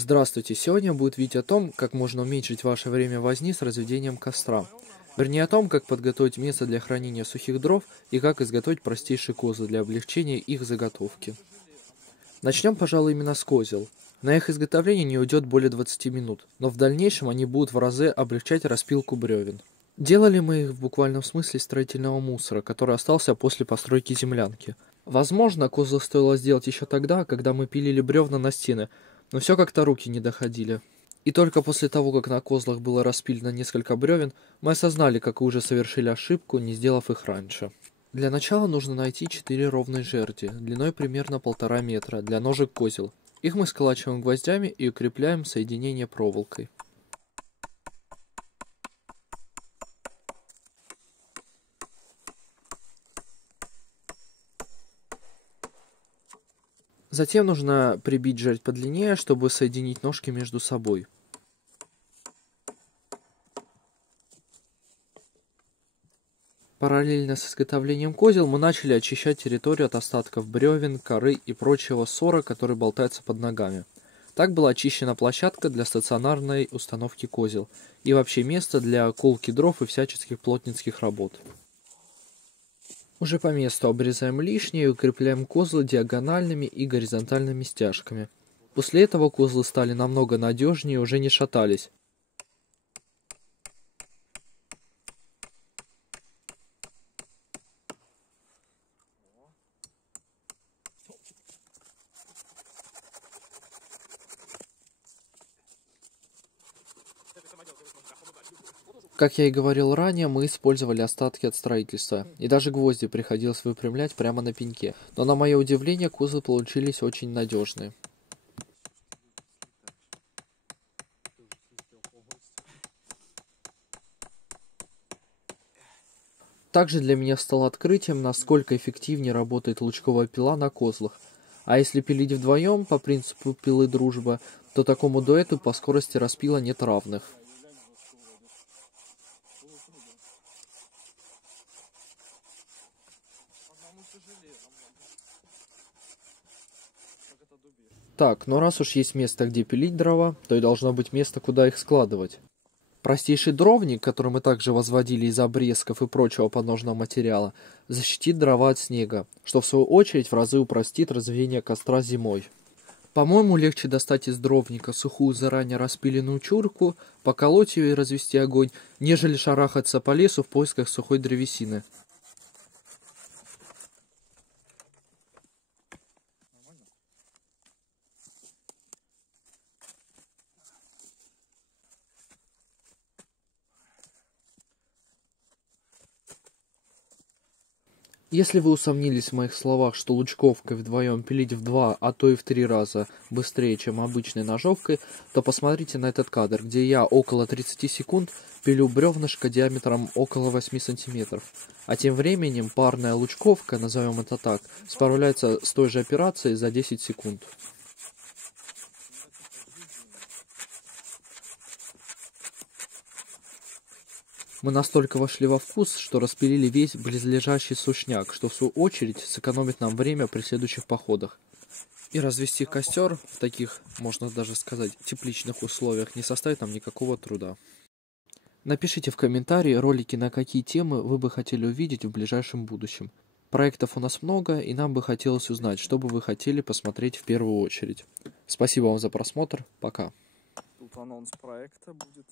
Здравствуйте! Сегодня будет видео о том, как можно уменьшить ваше время возни с разведением костра. Вернее, о том, как подготовить место для хранения сухих дров и как изготовить простейшие козлы для облегчения их заготовки. Начнем, пожалуй, именно с козел. На их изготовление не уйдет более 20 минут, но в дальнейшем они будут в разы облегчать распилку бревен. Делали мы их в буквальном смысле строительного мусора, который остался после постройки землянки. Возможно, козлы стоило сделать еще тогда, когда мы пилили бревна на стены, но все как-то руки не доходили. И только после того, как на козлах было распилено несколько бревен, мы осознали, как уже совершили ошибку, не сделав их раньше. Для начала нужно найти 4 ровные жерди, длиной примерно 1,5 метра, для ножек козел. Их мы сколачиваем гвоздями и укрепляем соединение проволокой. Затем нужно прибить жердь подлиннее, чтобы соединить ножки между собой. Параллельно с изготовлением козел мы начали очищать территорию от остатков бревен, коры и прочего ссора, который болтается под ногами. Так была очищена площадка для стационарной установки козел и вообще место для колки дров и всяческих плотницких работ. Уже по месту обрезаем лишнее и укрепляем козлы диагональными и горизонтальными стяжками. После этого козлы стали намного надежнее и уже не шатались. Как я и говорил ранее, мы использовали остатки от строительства, и даже гвозди приходилось выпрямлять прямо на пеньке. Но на мое удивление, козлы получились очень надежные. Также для меня стало открытием, насколько эффективнее работает лучковая пила на козлах. А если пилить вдвоем, по принципу пилы дружба, то такому дуэту по скорости распила нет равных. Так, но раз уж есть место, где пилить дрова, то и должно быть место, куда их складывать. Простейший дровник, который мы также возводили из обрезков и прочего подножного материала, защитит дрова от снега, что в свою очередь в разы упростит разведение костра зимой. По-моему, легче достать из дровника сухую заранее распиленную чурку, поколоть ее и развести огонь, нежели шарахаться по лесу в поисках сухой древесины. Если вы усомнились в моих словах, что лучковкой вдвоем пилить в 2, а то и в 3 раза быстрее, чем обычной ножовкой, то посмотрите на этот кадр, где я около 30 секунд пилю бревнышко диаметром около 8 сантиметров. А тем временем парная лучковка, назовем это так, справляется с той же операцией за 10 секунд. Мы настолько вошли во вкус, что распилили весь близлежащий сушняк, что в свою очередь сэкономит нам время при следующих походах. И развести костер в таких, можно даже сказать, тепличных условиях не составит нам никакого труда. Напишите в комментарии ролики, на какие темы вы бы хотели увидеть в ближайшем будущем. Проектов у нас много, и нам бы хотелось узнать, что бы вы хотели посмотреть в первую очередь. Спасибо вам за просмотр, пока. Тут анонс проекта будет.